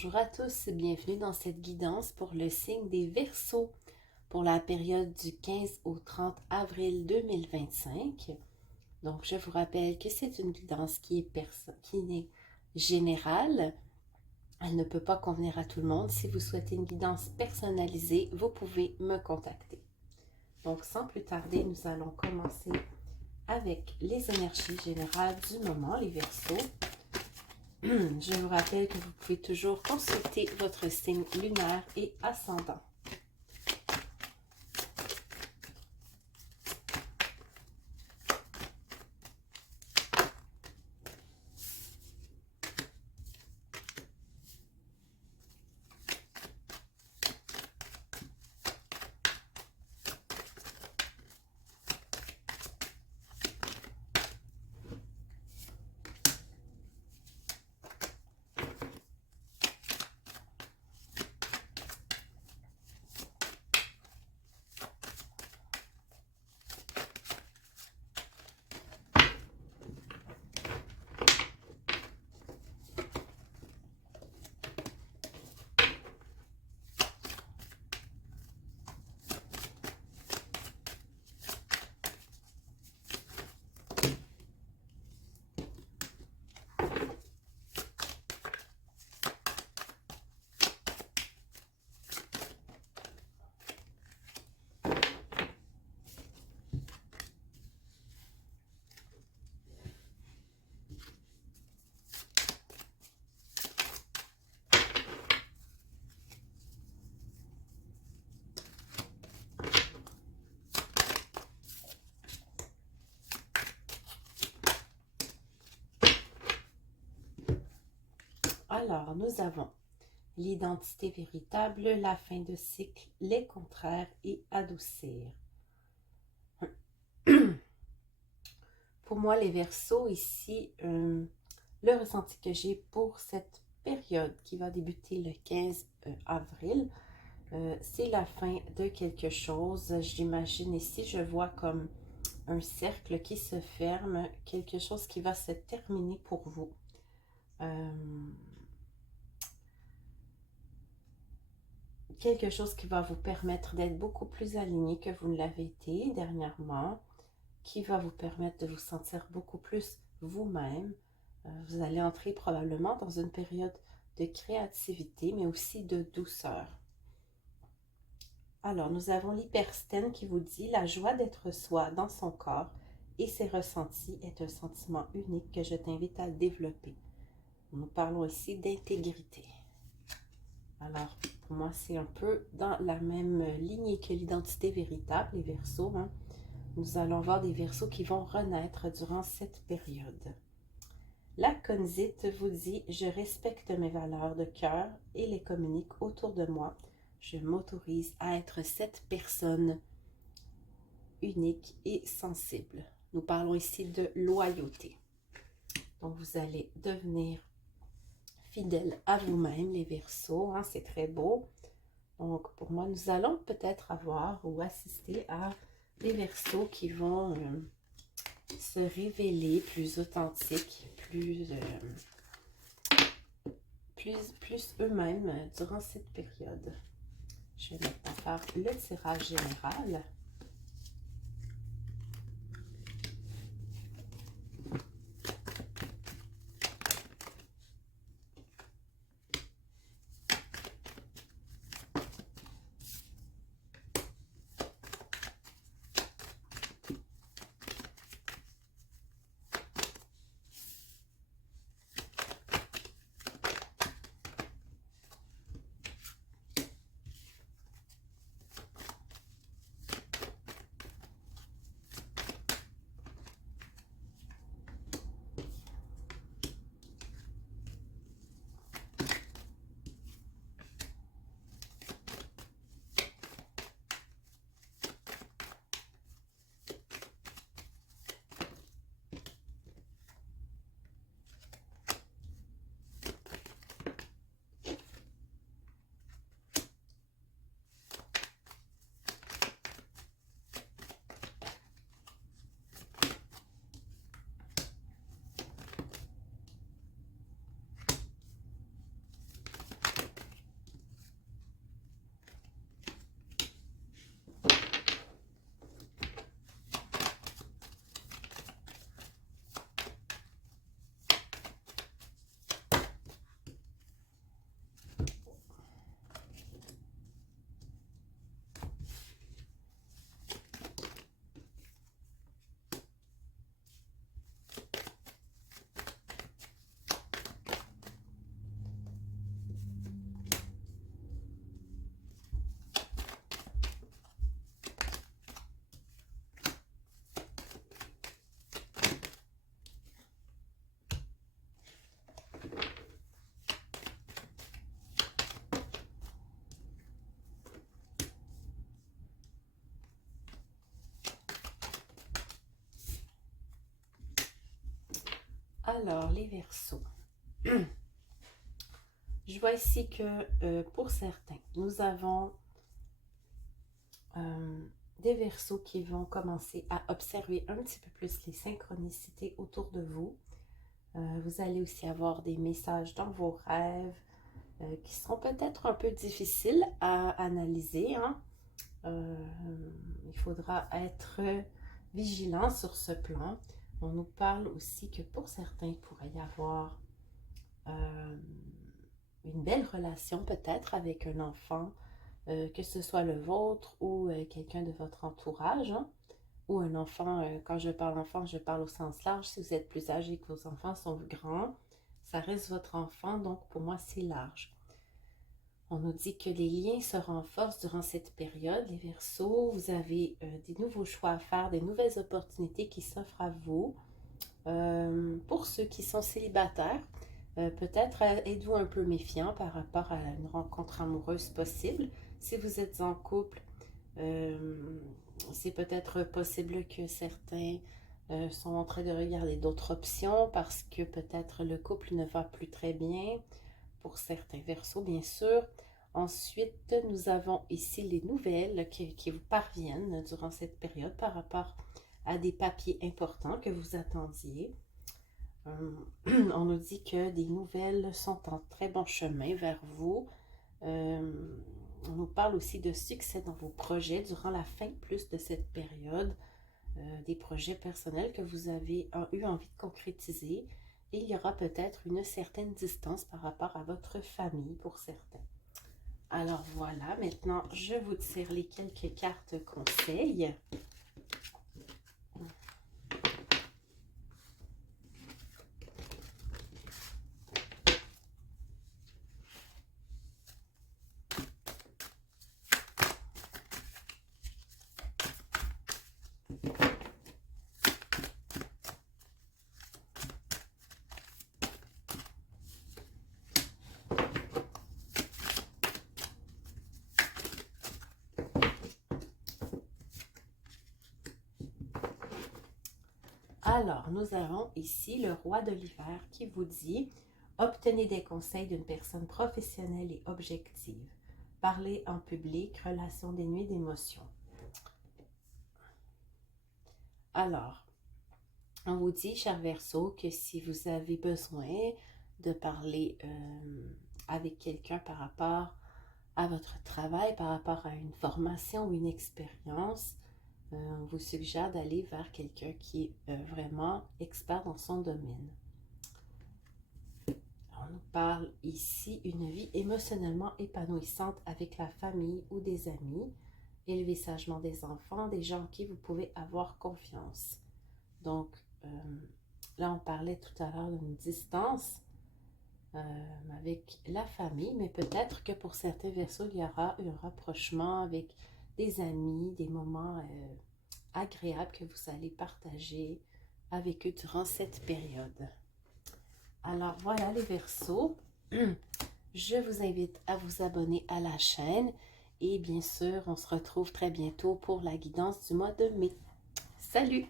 Bonjour à tous, bienvenue dans cette guidance pour le signe des Verseaux pour la période du 15 au 30 avril 2025. Donc, je vous rappelle que c'est une guidance qui est générale. Elle ne peut pas convenir à tout le monde. Si vous souhaitez une guidance personnalisée, vous pouvez me contacter. Donc, sans plus tarder, nous allons commencer avec les énergies générales du moment, les Verseaux. Je vous rappelle que vous pouvez toujours consulter votre signe lunaire et ascendant. Alors, nous avons l'identité véritable, la fin de cycle, les contraires et adoucir. Pour moi, les Verseaux, ici, le ressenti que j'ai pour cette période qui va débuter le 15 avril, c'est la fin de quelque chose. J'imagine ici, je vois comme un cercle qui se ferme, quelque chose qui va se terminer pour vous. Quelque chose qui va vous permettre d'être beaucoup plus aligné que vous ne l'avez été dernièrement, qui va vous permettre de vous sentir beaucoup plus vous-même. Vous allez entrer probablement dans une période de créativité, mais aussi de douceur. Alors, nous avons l'hyperstène qui vous dit « La joie d'être soi dans son corps et ses ressentis est un sentiment unique que je t'invite à développer. » Nous parlons ici d'intégrité. Alors, pour moi, c'est un peu dans la même lignée que l'identité véritable, les Verseaux. Nous allons voir des Verseaux qui vont renaître durant cette période. La Conzite vous dit « Je respecte mes valeurs de cœur et les communique autour de moi. Je m'autorise à être cette personne unique et sensible. » Nous parlons ici de loyauté. Donc, vous allez devenir fidèle à vous-même, les Verseaux. C'est très beau. Donc, pour moi, nous allons peut-être avoir ou assister à des Verseaux qui vont se révéler plus authentiques, plus eux-mêmes durant cette période. Je vais maintenant faire le tirage général. Alors, les Verseaux. Je vois ici que pour certains, nous avons des Verseaux qui vont commencer à observer un petit peu plus les synchronicités autour de vous. Vous allez aussi avoir des messages dans vos rêves qui seront peut-être un peu difficiles à analyser. Hein? Il faudra être vigilant sur ce plan. On nous parle aussi que pour certains, il pourrait y avoir une belle relation peut-être avec un enfant, que ce soit le vôtre ou quelqu'un de votre entourage, hein, ou un enfant. Quand je parle enfant, je parle au sens large. Si vous êtes plus âgé, que vos enfants sont grands, ça reste votre enfant, donc pour moi c'est large. On nous dit que les liens se renforcent durant cette période. Les Verseaux, vous avez des nouveaux choix à faire, des nouvelles opportunités qui s'offrent à vous. Pour ceux qui sont célibataires, peut-être êtes-vous un peu méfiant par rapport à une rencontre amoureuse possible. Si vous êtes en couple, c'est peut-être possible que certains sont en train de regarder d'autres options parce que peut-être le couple ne va plus très bien pour certains Verseaux, bien sûr. Ensuite, nous avons ici les nouvelles qui vous parviennent durant cette période par rapport à des papiers importants que vous attendiez. On nous dit que des nouvelles sont en très bon chemin vers vous. On nous parle aussi de succès dans vos projets durant la fin plus de cette période. Des projets personnels que vous avez eu envie de concrétiser. Et il y aura peut-être une certaine distance par rapport à votre famille pour certains. Alors voilà, maintenant je vous tire les quelques cartes conseils. Alors, nous avons ici le roi de l'hiver qui vous dit « Obtenez des conseils d'une personne professionnelle et objective. Parlez en public, relation dénuée d'émotions. » Alors, on vous dit, cher Verseau, que si vous avez besoin de parler avec quelqu'un par rapport à votre travail, par rapport à une formation ou une expérience, on vous suggère d'aller vers quelqu'un qui est vraiment expert dans son domaine. On nous parle ici une vie émotionnellement épanouissante avec la famille ou des amis, élever sagement des enfants, des gens en qui vous pouvez avoir confiance. Donc, là, on parlait tout à l'heure d'une distance avec la famille, mais peut-être que pour certains Verseaux, il y aura un rapprochement avec des amis, des moments agréables que vous allez partager avec eux durant cette période. Alors voilà les Verseaux, je vous invite à vous abonner à la chaîne et bien sûr, on se retrouve très bientôt pour la guidance du mois de mai. Salut!